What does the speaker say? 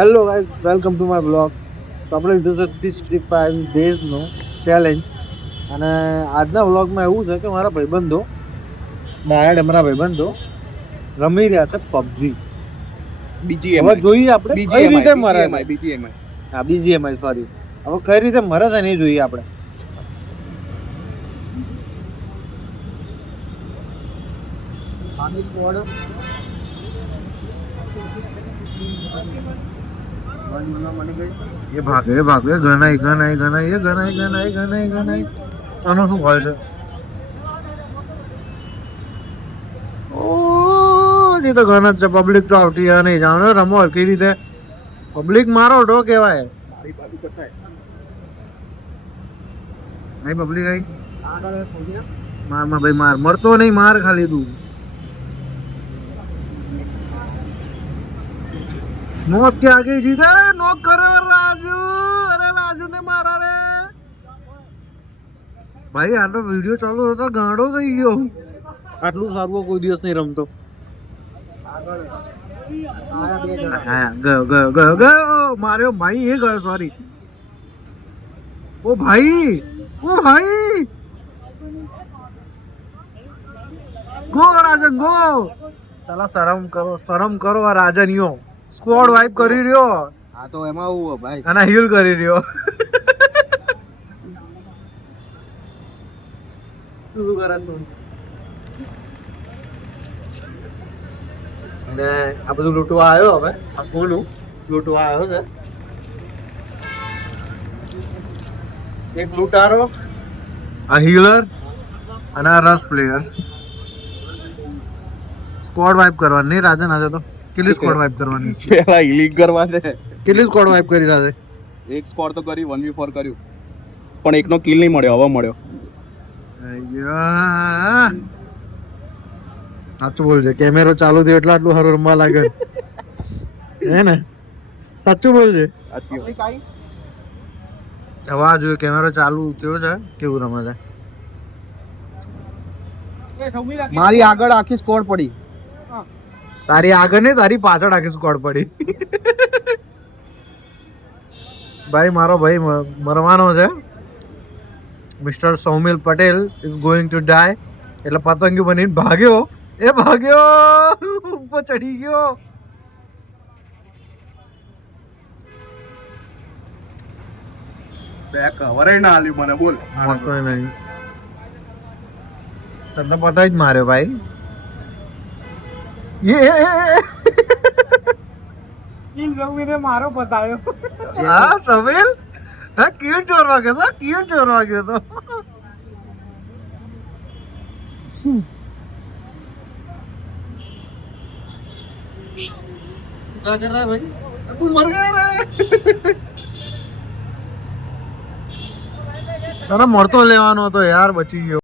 Hello guys, welcome to my blog. તો આપણે લીધું છે 365 ડેઝનો ચેલેન્જ. અને આજના બ્લોગમાં એવું છે કે મારા ભાઈબંધો મારા ભાઈબંધો રમી રહ્યા છે પબજી. હવે જોઈએ આપણે કઈ રીતે મરે છે. હા, બીજીએમઆઈ, સોરી. હવે કઈ રીતે મરે છે ને એ જોઈએ આપણે. ये भागे गनाई આનો શું હોય છે? ઓ જે તો ગન જ છે. પબ્લિક તો આવતી યાર નહીં જાણો રમો કઈ રીતે પબ્લિક મારો ડો કહેવાય. નહીં પબ્લિક આઈ માર માં ભાઈ માર મરતો નહીં, માર ખાલી તું मौत के आगे जीता है. नॉक करो राजू. अरे राजू ने मारा रे भाई. આ તો વિડિયો ચાલુ હતો ગાંડો થઈ ગયો. આટલું સારું કોઈ દિવસ નહીં રમતો. હા ગયો માર્યો ભાઈ. એ ગયો સોરી. ઓ ભાઈ ગો રાજન ગો. ચાલા શરમ કરો આ રાજનિયો. સ્ક્વોડ વાઇપ કરી રહ્યો. હા તો એમાં હું ભાઈ અને હીલ કરી રહ્યો. તું શું કરે તું? અને આ બધું લૂંટવા આવ્યો. હવે આ સોનું લૂંટવા આવ્યો છે. એક લૂંટારો, આ હીલર અને આ રસ પ્લેયર. સ્ક્વોડ વાઇપ કરવાની નહીં રાજન આજે તો. કેટલી સ્ક્વોડ વાઇપ કરવાની? પેલા હીલિંગ કરવા છે. કેટલી સ્ક્વોડ વાઇપ કરી સાથે? એક સ્કોર તો કરી 1v4 કર્યું પણ એકનો કિલ નહીં મળ્યો. હવે મળ્યો. સાચું બોલજે. કેમેરો ચાલુ થયો એટલે આટલું સારું રમવા લાગે હે ને? સાચું બોલજે. સાચી વાત. હવે આ જોયું કેમેરો ચાલુ થયો છે કેવું રમે છે. મારી આગળ આખી સ્કોર પડી. તારી આગળ ને તારી પાછળ આખી સ્કોડ પડી. ભાઈ મારો ભાઈ મરવાનો છે. Mister Saumil Patel is going to die. એટલે પતંગિયું બનીને ભાગ્યો. ઉપર ચડી ગયો. બે કવર ના આલ્યું મને. બોલ. નહીં તને તો પતા જ માર્યો ભાઈ. મારો બતાવ્યો. હા સમીર. હા કિલ ચોરવા ગયો તો. क्या कर रहा है भाई? तू मर गया रे. તારા મળતો લેવાનો હતો યાર, બચી ગયો.